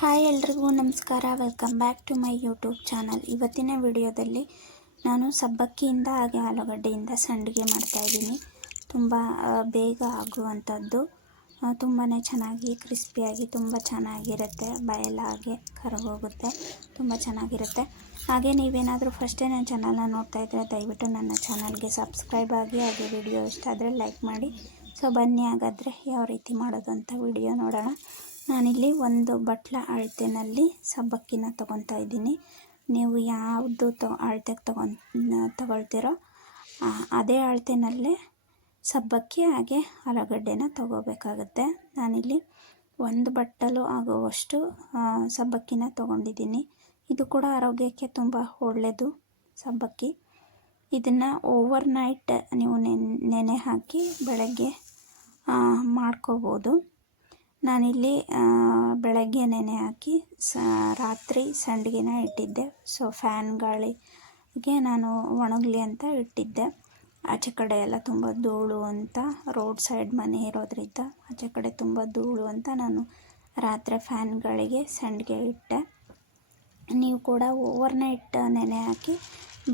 Hi ಎಲ್ರಿಗೂ ನಮಸ್ಕಾರ. Welcome back to my YouTube channel ಇವತ್ತಿನ ವಿಡಿಯೋದಲ್ಲಿ ನಾನು ಸಬ್ಬಕ್ಕಿಯಿಂದ ಹಾಗೆ ಆಲೂಗಡ್ಡೆಯಿಂದ ಸಂಡಿಗೆ ಮಾಡ್ತಾಯಿದ್ದೀನಿ ತುಂಬ ಬೇಗ ಆಗುವಂಥದ್ದು. ತುಂಬಾ ಚೆನ್ನಾಗಿ ಕ್ರಿಸ್ಪಿಯಾಗಿ ತುಂಬ ಚೆನ್ನಾಗಿರುತ್ತೆ. ಬಾಯೆಲ್ಲ ಹಾಗೆ ಕರಗೋಗುತ್ತೆ. ತುಂಬ ಚೆನ್ನಾಗಿರುತ್ತೆ. ಹಾಗೆ ನೀವೇನಾದರೂ ಫಸ್ಟೇ ನನ್ನ ಚಾನಲ್ನ ನೋಡ್ತಾ ಇದ್ದರೆ ದಯವಿಟ್ಟು ನನ್ನ ಚಾನಲ್ಗೆ ಸಬ್ಸ್ಕ್ರೈಬ್ ಆಗಿ, ಹಾಗೆ ವಿಡಿಯೋ ಇಷ್ಟ ಆದರೆ ಲೈಕ್ ಮಾಡಿ. ಸೊ ಬನ್ನಿ ಹಾಗಾದರೆ ಯಾವ ರೀತಿ ಮಾಡೋದು ಅಂತ ವಿಡಿಯೋ ನೋಡೋಣ. ನಾನಿಲ್ಲಿ ಒಂದು ಬಟ್ಲ ಅಳತೆನಲ್ಲಿ ಸಬ್ಬಕ್ಕಿನ ತೊಗೊತಾ ಇದ್ದೀನಿ. ನೀವು ಯಾವುದು ತ, ಅಳತೆಗೆ ತಗೊ ತಗೊಳ್ತೀರೋ ಅದೇ ಅಳತೆನಲ್ಲೇ ಸಬ್ಬಕ್ಕಿ ಹಾಗೆ ಆಲೂಗಡ್ಡೆನ ತಗೋಬೇಕಾಗುತ್ತೆ. ನಾನಿಲ್ಲಿ ಒಂದು ಬಟ್ಟಲು ಆಗುವಷ್ಟು ಸಬ್ಬಕ್ಕಿನ ತೊಗೊಂಡಿದ್ದೀನಿ. ಇದು ಕೂಡ ಆರೋಗ್ಯಕ್ಕೆ ತುಂಬ ಒಳ್ಳೆಯದು ಸಬ್ಬಕ್ಕಿ. ಇದನ್ನು ಓವರ್ ನೈಟ್ ನೀವು ನೆನ್ ಹಾಕಿ ಬೆಳಗ್ಗೆ ಮಾಡ್ಕೋಬೋದು. ನಾನಿಲ್ಲಿ ಬೆಳಗ್ಗೆ ನೆನೆ ಹಾಕಿ ಸ, ರಾತ್ರಿ ಸಂಡಿಗೆನ ಇಟ್ಟಿದ್ದೆ. ಸೊ ಫ್ಯಾನ್ ಗಾಳಿಗೆ ನಾನು ಒಣಗಲಿ ಅಂತ ಇಟ್ಟಿದ್ದೆ. ಆಚೆ ಕಡೆ ಎಲ್ಲ ತುಂಬ ಧೂಳು ಅಂತ, ರೋಡ್ ಸೈಡ್ ಮನೆ ಇರೋದ್ರಿಂದ ಆಚೆ ಕಡೆ ತುಂಬ ಧೂಳು ಅಂತ ನಾನು ರಾತ್ರಿ ಫ್ಯಾನ್ಗಳಿಗೆ ಸಂಡಿಗೆ ಇಟ್ಟೆ. ನೀವು ಕೂಡ ಓವರ್ ನೈಟ್ ನೆನೆ ಹಾಕಿ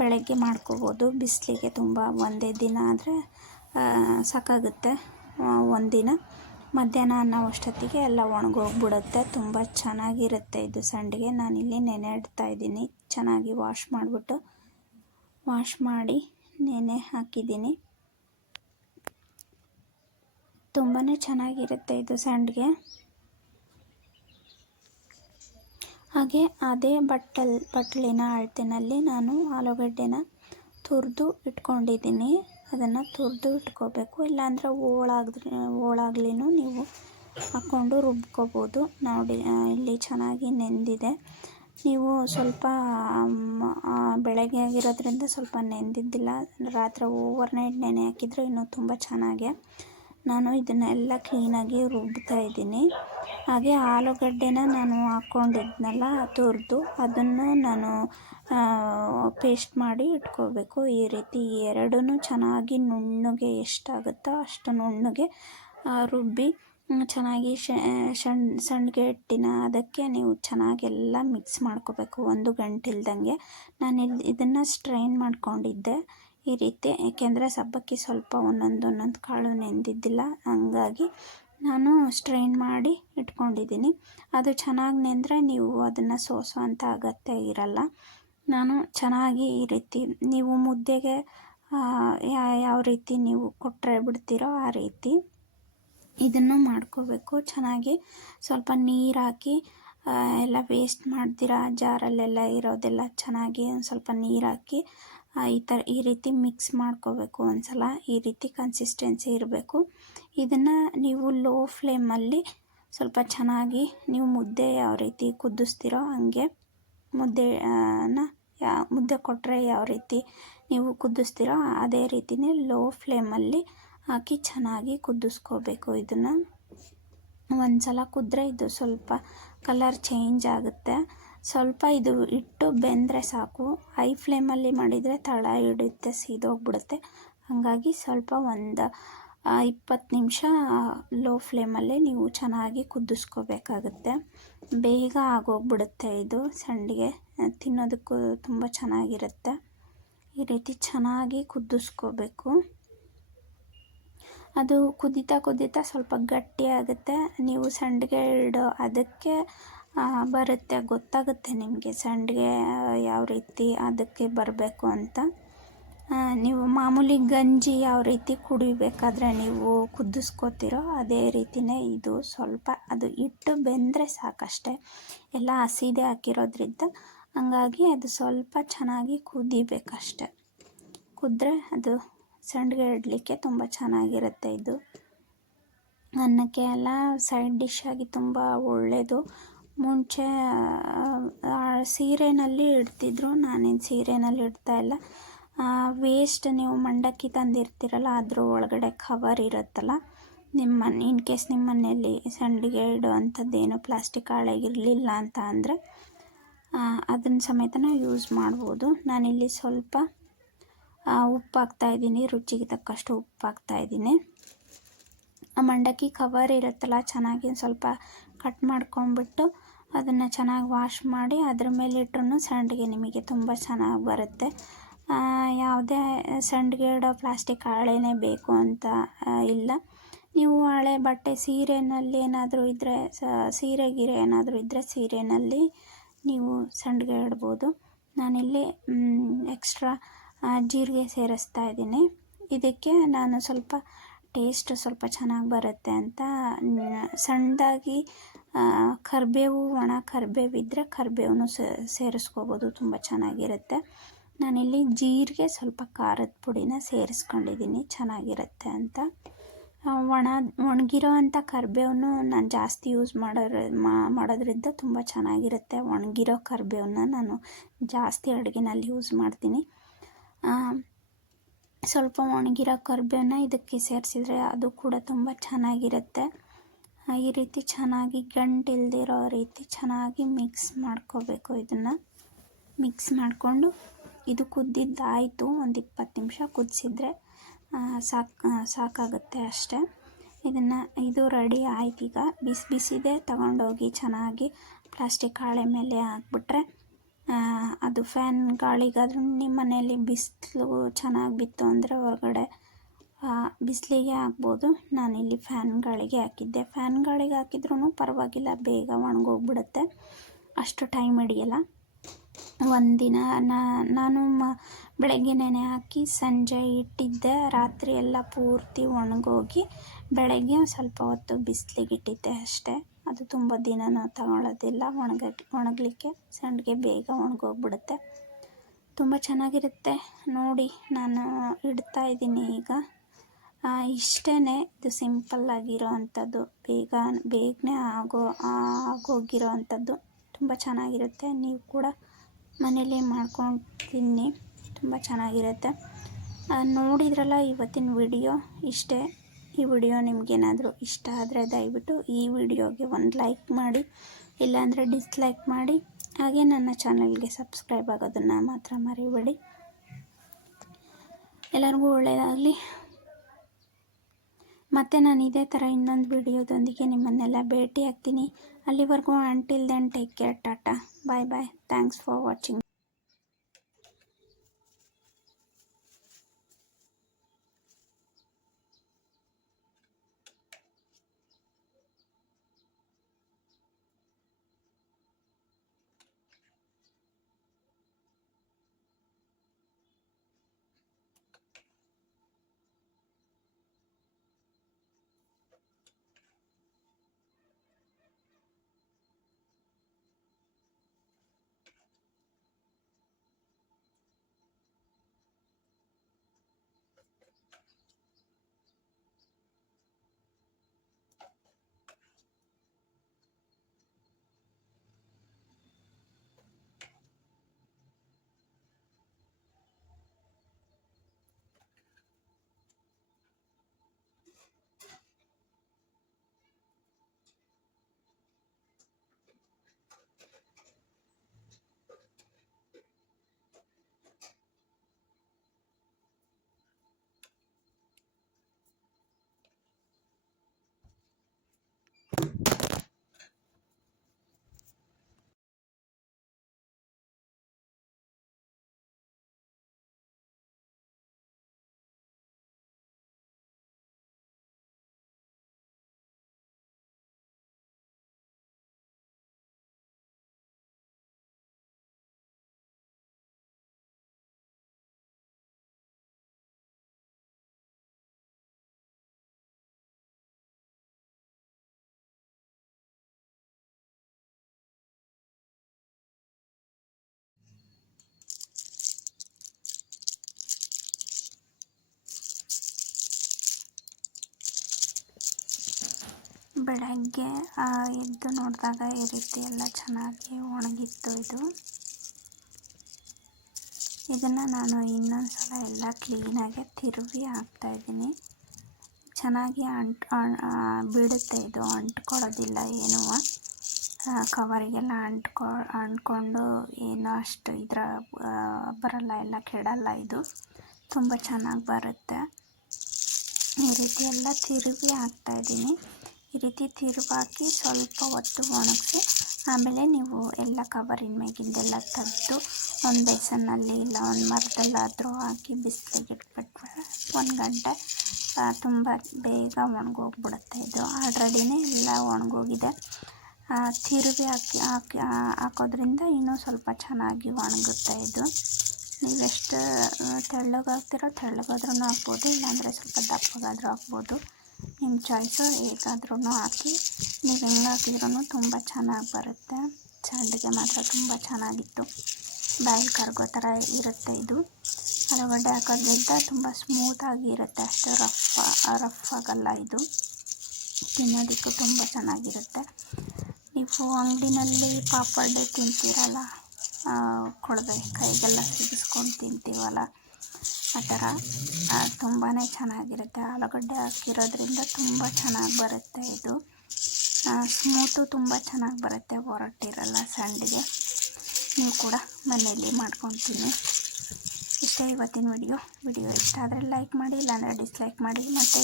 ಬೆಳಗ್ಗೆ ಮಾಡ್ಕೋಬೋದು. ಬಿಸಿಲಿಗೆ ತುಂಬ ಒಂದೇ ದಿನ ಆದರೆ ಸಾಕಾಗುತ್ತೆ ಒಂದಿನ. ಮಧ್ಯಾಹ್ನ ಅನ್ನೋ ಅಷ್ಟೊತ್ತಿಗೆ ಎಲ್ಲ ಒಣಗೋಗ್ಬಿಡುತ್ತೆ. ತುಂಬ ಚೆನ್ನಾಗಿರುತ್ತೆ ಇದು ಸಂಡಿಗೆ. ನಾನಿಲ್ಲಿ ನೆನೆ ಇಡ್ತಾ ಇದ್ದೀನಿ. ಚೆನ್ನಾಗಿ ವಾಶ್ ಮಾಡಿಬಿಟ್ಟು ವಾಶ್ ಮಾಡಿ ನೆನೆ ಹಾಕಿದ್ದೀನಿ. ತುಂಬಾ ಚೆನ್ನಾಗಿರುತ್ತೆ ಇದು ಸಂಡಿಗೆ. ಹಾಗೆ ಅದೇ ಬಟ್ಟಲ್ ಬಟ್ಟಲಿನ ಅಳತೆನಲ್ಲಿ ನಾನು ಆಲೂಗಡ್ಡೆನ ತುರಿದು ಇಟ್ಕೊಂಡಿದ್ದೀನಿ. ಅದನ್ನು ತುರಿದು ಇಟ್ಕೋಬೇಕು. ಇಲ್ಲಾಂದರೆ ಹೋಳಾಗ್ದ್ರೆ ಹೋಳಾಗ್ಲಿನು ನೀವು ಹಾಕ್ಕೊಂಡು ರುಬ್ಕೋಬೋದು. ನೋಡಿ ಇಲ್ಲಿ ಚೆನ್ನಾಗಿ ನೆಂದಿದೆ. ನೀವು ಸ್ವಲ್ಪ ಬೆಳಗ್ಗೆ ಆಗಿರೋದ್ರಿಂದ ಸ್ವಲ್ಪ ನೆಂದಿದ್ದಿಲ್ಲ. ರಾತ್ರಿ ಓವರ್ ನೈಟ್ ನೆನೆ ಹಾಕಿದ್ರೆ ಇನ್ನೂ ತುಂಬ ಚೆನ್ನಾಗೆ ನಾನು ಇದನ್ನೆಲ್ಲ ಕ್ಲೀನಾಗಿ ರುಬ್ತಾ ಇದ್ದೀನಿ. ಹಾಗೆ ಆಲೂಗಡ್ಡೆನ ನಾನು ಹಾಕ್ಕೊಂಡಿದ್ನಲ್ಲ ತುರಿದು ಅದನ್ನು ನಾನು ಪೇಸ್ಟ್ ಮಾಡಿ ಇಟ್ಕೋಬೇಕು. ಈ ರೀತಿ ಎರಡೂ ಚೆನ್ನಾಗಿ ನುಣ್ಣಗೆ ಎಷ್ಟಾಗುತ್ತೋ ಅಷ್ಟು ನುಣ್ಣಗೆ ರುಬ್ಬಿ ಚೆನ್ನಾಗಿ ಶಣ್ ಸಂಡಿಗೆ ಹಿಟ್ಟಿನ ಅದಕ್ಕೆ ನೀವು ಚೆನ್ನಾಗೆಲ್ಲ ಮಿಕ್ಸ್ ಮಾಡ್ಕೋಬೇಕು. ಒಂದು ಗಂಟಿಲ್ದಂಗೆ ನಾನು ಇದನ್ನು ಸ್ಟ್ರೈನ್ ಮಾಡ್ಕೊಂಡಿದ್ದೆ. ಈ ರೀತಿ. ಏಕೆಂದರೆ ಸಬ್ಬಕ್ಕಿ ಸ್ವಲ್ಪ ಒಂದೊಂದು ಒಂದೊಂದು ಕಾಳು ನೆಂದಿದ್ದಿಲ್ಲ. ಹಂಗಾಗಿ ನಾನು ಸ್ಟ್ರೈನ್ ಮಾಡಿ ಇಟ್ಕೊಂಡಿದ್ದೀನಿ. ಅದು ಚೆನ್ನಾಗಿ ನೆಂದರೆ ನೀವು ಅದನ್ನು ಸೋಸೋ ಅಂತ ಅಗತ್ಯ ಇರಲ್ಲ. ನಾನು ಚೆನ್ನಾಗಿ ಈ ರೀತಿ ನೀವು ಮುದ್ದೆಗೆ ಯಾವ ರೀತಿ ನೀವು ಕೊಟ್ಟರೆ ಬಿಡ್ತೀರೋ ಆ ರೀತಿ ಇದನ್ನು ಮಾಡ್ಕೋಬೇಕು. ಚೆನ್ನಾಗಿ ಸ್ವಲ್ಪ ನೀರು ಹಾಕಿ ಎಲ್ಲ ವೇಸ್ಟ್ ಮಾಡ್ದಿರ ಜಾರಲ್ಲೆಲ್ಲ ಇರೋದೆಲ್ಲ ಚೆನ್ನಾಗಿ ಒಂದು ಸ್ವಲ್ಪ ನೀರು ಹಾಕಿ ಈ ಥರ ಈ ರೀತಿ ಮಿಕ್ಸ್ ಮಾಡ್ಕೋಬೇಕು ಒಂದ್ಸಲ, ಈ ರೀತಿ ಕನ್ಸಿಸ್ಟೆನ್ಸಿ ಇರಬೇಕು. ಇದನ್ನು ನೀವು ಲೋ ಫ್ಲೇಮಲ್ಲಿ ಸ್ವಲ್ಪ ಚೆನ್ನಾಗಿ ನೀವು ಮುದ್ದೆ ಯಾವ ರೀತಿ ಕುದಿಸ್ತೀರೋ ಹಂಗೆ ಮುದ್ದೆನ ಯಾ, ಮುದ್ದೆ ಕೊಟ್ಟರೆ ಯಾವ ರೀತಿ ನೀವು ಕುದಿಸ್ತೀರೋ ಅದೇ ರೀತಿನೇ ಲೋ ಫ್ಲೇಮಲ್ಲಿ ಹಾಕಿ ಚೆನ್ನಾಗಿ ಕುದಿಸ್ಕೋಬೇಕು ಇದನ್ನು. ಒಂದು ಸಲ ಕುದ್ರೆ ಇದು ಸ್ವಲ್ಪ ಕಲರ್ ಚೇಂಜ್ ಆಗುತ್ತೆ. ಸ್ವಲ್ಪ ಇದು ಇಟ್ಟು ಬೆಂದರೆ ಸಾಕು. ಹೈ ಫ್ಲೇಮಲ್ಲಿ ಮಾಡಿದರೆ ತಳ ಹಿಡಿಯುತ್ತೆ, ಸೀದೋಗ್ಬಿಡುತ್ತೆ. ಹಾಗಾಗಿ ಸ್ವಲ್ಪ ಒಂದು ಇಪ್ಪತ್ತು ನಿಮಿಷ ಲೋ ಫ್ಲೇಮಲ್ಲೇ ನೀವು ಚೆನ್ನಾಗಿ ಕುದಿಸ್ಕೋಬೇಕಾಗುತ್ತೆ. ಬೇಗ ಆಗೋಗ್ಬಿಡುತ್ತೆ ಇದು ಸಂಡಿಗೆ. ತಿನ್ನೋದಕ್ಕೂ ತುಂಬ ಚೆನ್ನಾಗಿರುತ್ತೆ. ಈ ರೀತಿ ಚೆನ್ನಾಗಿ ಕುದಿಸ್ಕೋಬೇಕು. ಅದು ಕುದೀತಾ ಕುದೀತಾ ಸ್ವಲ್ಪ ಗಟ್ಟಿಯಾಗುತ್ತೆ ನೀವು ಸಂಡಿಗೆ ಇಡೋ ಅದಕ್ಕೆ ಬರುತ್ತೆ, ಗೊತ್ತಾಗುತ್ತೆ ನಿಮಗೆ ಸಂಡಿಗೆ ಯಾವ ರೀತಿ ಅದಕ್ಕೆ ಬರಬೇಕು ಅಂತ. ನೀವು ಮಾಮೂಲಿ ಗಂಜಿ ಯಾವ ರೀತಿ ಕುಡಿಬೇಕಾದ್ರೆ ನೀವು ಕುದಿಸ್ಕೋತಿರೋ ಅದೇ ರೀತಿಯೇ ಇದು ಸ್ವಲ್ಪ ಅದು ಇಟ್ಟು ಬೆಂದರೆ ಸಾಕಷ್ಟೆ. ಎಲ್ಲ ಹಸಿದೆ ಹಾಕಿರೋದ್ರಿಂದ ಹಂಗಾಗಿ ಅದು ಸ್ವಲ್ಪ ಚೆನ್ನಾಗಿ ಕುದಿಬೇಕಷ್ಟೆ. ಕುದ್ರೆ ಅದು ಸಂಡಿಗೆ ಇಡಲಿಕ್ಕೆ ತುಂಬ ಚೆನ್ನಾಗಿರುತ್ತೆ ಇದು. ಅನ್ನಕ್ಕೆ ಎಲ್ಲ ಸೈಡ್ ಡಿಶ್ ಆಗಿ ತುಂಬ ಒಳ್ಳೆಯದು ಮುಂಚೆ ಆ, ಸೀರೆನಲ್ಲಿ ಇಡ್ತಿದ್ರು. ನಾನೇನು ಸೀರೆನಲ್ಲಿ ಇಡ್ತಾ ಇಲ್ಲ. ವೇಸ್ಟ್ ನೀವು ಮಂಡಕ್ಕಿ ತಂದಿರ್ತೀರಲ್ಲ ಅದ್ರ ಒಳಗಡೆ ಕವರ್ ಇರುತ್ತಲ್ಲ ನಿಮ್ಮ ಇನ್ ಕೇಸ್ ನಿಮ್ಮ ಮನೆಯಲ್ಲಿ ಸಂಡಿಗೆ ಇಡುವಂಥದ್ದೇನು ಪ್ಲಾಸ್ಟಿಕ್ ಹಾಳಾಗಿರಲಿಲ್ಲ ಅಂತ ಅಂದರೆ ಅದನ್ನು ಸಮೇತ ಯೂಸ್ ಮಾಡ್ಬೋದು. ನಾನಿಲ್ಲಿ ಸ್ವಲ್ಪ ಉಪ್ಪು ಹಾಕ್ತಾಯಿದ್ದೀನಿ ರುಚಿಗೆ ತಕ್ಕಷ್ಟು ಉಪ್ಪು ಹಾಕ್ತಾಯಿದ್ದೀನಿ ಆ ಮಂಡಕ್ಕಿ ಕವರ್ ಇರುತ್ತಲ್ಲ ಚೆನ್ನಾಗಿ ಸ್ವಲ್ಪ ಕಟ್ ಮಾಡ್ಕೊಂಬಿಟ್ಟು ಅದನ್ನು ಚೆನ್ನಾಗಿ ವಾಶ್ ಮಾಡಿ ಅದ್ರ ಮೇಲೆ ಸಂಡಿಗೆ ನಿಮಗೆ ತುಂಬ ಚೆನ್ನಾಗಿ ಬರುತ್ತೆ. ಯಾವುದೇ ಸಂಡಿಗೆ ಇಡೋ ಪ್ಲಾಸ್ಟಿಕ್ ಹಾಳೆನೇ ಬೇಕು ಅಂತ ಇಲ್ಲ. ನೀವು ಹಳೆ ಬಟ್ಟೆ ಸೀರೆನಲ್ಲಿ ಏನಾದರೂ ಇದ್ದರೆ ಸೀರೆ ಗೀರೆ ಏನಾದರೂ ಇದ್ದರೆ ಸೀರೆನಲ್ಲಿ ನೀವು ಸಂಡಿಗೆ ಇಡ್ಬೋದು. ನಾನಿಲ್ಲಿ ಎಕ್ಸ್ಟ್ರಾ ಜೀರಿಗೆ ಸೇರಿಸ್ತಾ ಇದ್ದೀನಿ. ಇದಕ್ಕೆ ನಾನು ಸ್ವಲ್ಪ ಟೇಸ್ಟ್ ಸ್ವಲ್ಪ ಚೆನ್ನಾಗಿ ಬರುತ್ತೆ ಅಂತ ಸಣ್ಣದಾಗಿ ಕರಿಬೇವು, ಒಣ ಇದ್ದರೆ ಕರಿಬೇವನ್ನು ಸೇರಿಸ್ಕೋಬೋದು, ತುಂಬ ಚೆನ್ನಾಗಿರುತ್ತೆ. ನಾನಿಲ್ಲಿ ಜೀರಿಗೆ ಸ್ವಲ್ಪ ಖಾರದ ಪುಡಿನ ಸೇರಿಸ್ಕೊಂಡಿದ್ದೀನಿ, ಚೆನ್ನಾಗಿರುತ್ತೆ ಅಂತ. ಒಣ, ಒಣಗಿರೋ ಅಂಥ ಕರಿಬೇವನ್ನು ನಾನು ಜಾಸ್ತಿ ಯೂಸ್ ಮಾಡೋರ ಮಾಡೋದ್ರಿಂದ ತುಂಬ ಚೆನ್ನಾಗಿರುತ್ತೆ. ಒಣಗಿರೋ ಕರಿಬೇವನ್ನ ನಾನು ಜಾಸ್ತಿ ಅಡುಗೆನಲ್ಲಿ ಯೂಸ್ ಮಾಡ್ತೀನಿ. ಸ್ವಲ್ಪ ಒಣಗಿರೋ ಕರ್ಬೇವನ್ನ ಇದಕ್ಕೆ ಸೇರಿಸಿದ್ರೆ ಅದು ಕೂಡ ತುಂಬ ಚೆನ್ನಾಗಿರುತ್ತೆ. ಈ ರೀತಿ ಚೆನ್ನಾಗಿ ಗಂಟಿಲ್ದಿರೋ ರೀತಿ ಚೆನ್ನಾಗಿ ಮಿಕ್ಸ್ ಮಾಡ್ಕೋಬೇಕು ಇದನ್ನು. ಮಿಕ್ಸ್ ಮಾಡಿಕೊಂಡು ಇದು ಕುದ್ದಿದ್ದಾಯಿತು, ಒಂದು ಇಪ್ಪತ್ತು ನಿಮಿಷ ಕುದಿಸಿದ್ರೆ ಸಾಕು ಸಾಕಾಗುತ್ತೆ ಅಷ್ಟೇ. ಇದನ್ನು ಇದು ರೆಡಿ ಆಯ್ತು ಈಗ ಬಿಸಿ ಬಿಸಿದೇ ತಗೊಂಡೋಗಿ ಚೆನ್ನಾಗಿ ಪ್ಲಾಸ್ಟಿಕ್ ಹಾಳೆ ಮೇಲೆ ಹಾಕ್ಬಿಟ್ರೆ ಅದು ಫ್ಯಾನ್ ಗಾಳಿಗಾದ್ರೂ ನಿಮ್ಮ ಮನೆಯಲ್ಲಿ ಬಿಸಿಲು ಚೆನ್ನಾಗಿ ಬಿತ್ತು ಅಂದರೆ ಹೊರಗಡೆ ಬಿಸಿಲಿಗೆ ಹಾಕ್ಬೋದು. ನಾನಿಲ್ಲಿ ಫ್ಯಾನ್ ಗಾಳಿಗೆ ಹಾಕಿದ್ದೆ. ಫ್ಯಾನ್ ಗಾಳಿಗೆ ಹಾಕಿದ್ರೂ ಪರವಾಗಿಲ್ಲ, ಬೇಗ ಒಣಗೋಗ್ಬಿಡುತ್ತೆ. ಅಷ್ಟು ಟೈಮ್ ಹಿಡಿಯಲ್ಲ. ಒಂದಿನ ನಾನು ಮ ಬೆಳಗ್ಗೆ ನೆನೆ ಹಾಕಿ ಸಂಜೆ ಇಟ್ಟಿದ್ದೆ. ರಾತ್ರಿ ಎಲ್ಲ ಪೂರ್ತಿ ಒಣಗೋಗಿ ಬೆಳಗ್ಗೆ ಸ್ವಲ್ಪ ಹೊತ್ತು ಬಿಸಿಲಿಗೆ ಇಟ್ಟಿದ್ದೆ ಅಷ್ಟೇ. ಅದು ತುಂಬ ದಿನನೂ ತಗೊಳ್ಳೋದಿಲ್ಲ. ಒಣಗಕ್ಕೆ, ಒಣಗಲಿಕ್ಕೆ ಸಂಡಿಗೆ ಬೇಗ ಒಣಗೋಗ್ಬಿಡುತ್ತೆ. ತುಂಬ ಚೆನ್ನಾಗಿರುತ್ತೆ. ನೋಡಿ, ನಾನು ಇಡ್ತಾ ಇದ್ದೀನಿ ಈಗ. ಇಷ್ಟೇ ಇದು ಸಿಂಪಲ್ಲಾಗಿರೋ ಅಂಥದ್ದು ಬೇಗ, ಬೇಗನೆ ಆಗೋ ಆಗೋಗಿರೋ ಅಂಥದ್ದು ತುಂಬ ಚೆನ್ನಾಗಿರುತ್ತೆ. ನೀವು ಕೂಡ ಮನೇಲಿ ಮಾಡ್ಕೊಂಡು ತಿನ್ನಿ ತುಂಬ ಚೆನ್ನಾಗಿರುತ್ತೆ. ನೋಡಿದ್ರಲ್ಲ ಇವತ್ತಿನ ವಿಡಿಯೋ? ಇಷ್ಟೇ. ಈ ವಿಡಿಯೋ ನಿಮಗೇನಾದರೂ ಇಷ್ಟ ಆದರೆ ದಯವಿಟ್ಟು ಈ ವಿಡಿಯೋಗೆ ಒಂದು ಲೈಕ್ ಮಾಡಿ, ಇಲ್ಲಾಂದರೆ ಡಿಸ್ಲೈಕ್ ಮಾಡಿ. ಹಾಗೆ ನನ್ನ ಚಾನಲ್ಗೆ ಸಬ್ಸ್ಕ್ರೈಬ್ ಆಗೋದನ್ನು ಮಾತ್ರ ಮರಿಬೇಡಿ. ಎಲ್ಲರಿಗೂ ಒಳ್ಳೆಯದಾಗಲಿ. ಮತ್ತು ನಾನು ಇದೇ ಥರ ಇನ್ನೊಂದು ವಿಡಿಯೋದೊಂದಿಗೆ ನಿಮ್ಮನ್ನೆಲ್ಲ ಭೇಟಿ ಆಗ್ತೀನಿ ಅಲ್ಲಿವರೆಗೂ until then take care tata. Bye bye thanks for watching ಬೆಳಗ್ಗೆ ಎದ್ದು ನೋಡಿದಾಗ ಈ ರೀತಿ ಎಲ್ಲ ಚೆನ್ನಾಗಿ ಒಣಗಿತ್ತು ಇದು. ಇದನ್ನು ನಾನು ಇನ್ನೊಂದು ಸಲ ಎಲ್ಲ ಕ್ಲೀನಾಗಿ ತಿರುವಿ ಹಾಕ್ತಾಯಿದ್ದೀನಿ ಚೆನ್ನಾಗಿ ಅಂಟ್ ಬಿಡುತ್ತೆ ಇದು, ಅಂಟ್ಕೊಳ್ಳೋದಿಲ್ಲ ಏನೂ. ಕವರಿಗೆಲ್ಲ ಅಂಟ್ಕೊ, ಅಂಟ್ಕೊಂಡು ಏನೋ ಅಷ್ಟು ಇದರ ಬರಲ್ಲ, ಎಲ್ಲ ಕೆಡಲ್ಲ ಇದು. ತುಂಬ ಚೆನ್ನಾಗಿ ಬರುತ್ತೆ. ಈ ರೀತಿ ಎಲ್ಲ ತಿರುವಿ ಹಾಕ್ತಾಯಿದ್ದೀನಿ ಈ ರೀತಿ ತಿರುವಾಕಿ ಸ್ವಲ್ಪ ಹೊತ್ತು ಒಣಗಿಸಿ, ಆಮೇಲೆ ನೀವು ಎಲ್ಲ ಕವರಿನ ಮೇಗಿಂದೆಲ್ಲ ತೆಗೆದು ಒಂದು ಬೇಸನ್ನಲ್ಲಿ ಇಲ್ಲ ಒಂದು ಮರದಲ್ಲಾದರೂ ಹಾಕಿ ಬಿಸಿಲಿಗೆ ಇಟ್ಬಿಟ್ರೆ ಒಂದು ಗಂಟೆ ತುಂಬ ಬೇಗ ಒಣಗೋಗ್ಬಿಡುತ್ತೆ. ಇದು ಆಲ್ರೆಡಿನೇ ಎಲ್ಲ ಒಣಗೋಗಿದೆ. ತಿರುವಿ ಹಾಕಿ ಹಾಕಿ ಹಾಕೋದ್ರಿಂದ ಇನ್ನೂ ಸ್ವಲ್ಪ ಚೆನ್ನಾಗಿ ಒಣಗುತ್ತೆ ಇದು. ನೀವೆಷ್ಟು ತೆಳ್ಳಗೆ ಹಾಕ್ತಿರೋ ತೆಳ್ಳಗಾದ್ರೂ ಹಾಕ್ಬೋದು, ಇಲ್ಲಾಂದರೆ ಸ್ವಲ್ಪ ದಪ್ಪಗಾದರೂ ಹಾಕ್ಬೋದು. ನಿಮ್ಮ ಚಾಯ್ಸು ಹೇಗಾದ್ರೂ ಹಾಕಿ, ನೀವು ಹೆಂಗೆ ಹಾಕಿದ್ರೂ ತುಂಬ ಚೆನ್ನಾಗಿ ಬರುತ್ತೆ. ಚಾಂಡಿಗೆ ಮಾತ್ರ ತುಂಬ ಚೆನ್ನಾಗಿತ್ತು. ಬಾಯಲ್ಲಿ ಕರ್ಗೋ ಥರ ಇರುತ್ತೆ ಇದು. ಆಲೂಗಡ್ಡೆ ಹಾಕೋದ್ರಿಂದ ತುಂಬ ಸ್ಮೂತಾಗಿ ಇರುತ್ತೆ ಅಷ್ಟು ರಫ್ ರಫ್ ಆಗಲ್ಲ ಇದು. ತಿನ್ನೋದಕ್ಕೂ ತುಂಬ ಚೆನ್ನಾಗಿರುತ್ತೆ. ನೀವು ಅಂಗಡಿನಲ್ಲಿ ಪಾಪಡ್ ತಿಂತೀರಲ್ಲ ಕೊಳವೆ ಕೈಗೆಲ್ಲ ಸಿಗಿಸ್ಕೊಂಡು ತಿಂತೀವಲ್ಲ ಆ ಥರ. ತುಂಬಾ ಚೆನ್ನಾಗಿರುತ್ತೆ. ಆಲೂಗಡ್ಡೆ ಹಾಕಿರೋದ್ರಿಂದ ತುಂಬ ಚೆನ್ನಾಗಿ ಬರುತ್ತೆ ಇದು. ಸ್ಮೂತು ತುಂಬ ಚೆನ್ನಾಗಿ ಬರುತ್ತೆ ಹೊರಟಿರಲ್ಲ ಸಂಡಿಗೆ. ನೀವು ಕೂಡ ಮನೆಯಲ್ಲಿ ಮಾಡ್ಕೊತೀನಿ. ಇಷ್ಟೇ ಇವತ್ತಿನ ವಿಡಿಯೋ. ವಿಡಿಯೋ ಇಷ್ಟ ಆದರೆ ಲೈಕ್ ಮಾಡಿ, ಇಲ್ಲಾಂದರೆ ಡಿಸ್ಲೈಕ್ ಮಾಡಿ. ಮತ್ತು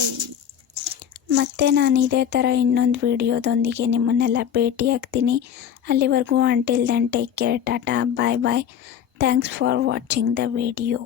ಮತ್ತೆ ನಾನು ಇದೇ ಥರ ಇನ್ನೊಂದು ವಿಡಿಯೋದೊಂದಿಗೆ ನಿಮ್ಮನ್ನೆಲ್ಲ ಭೇಟಿ ಆಗ್ತೀನಿ ಅಲ್ಲಿವರೆಗೂ until then take care tata bye bye thanks for watching the video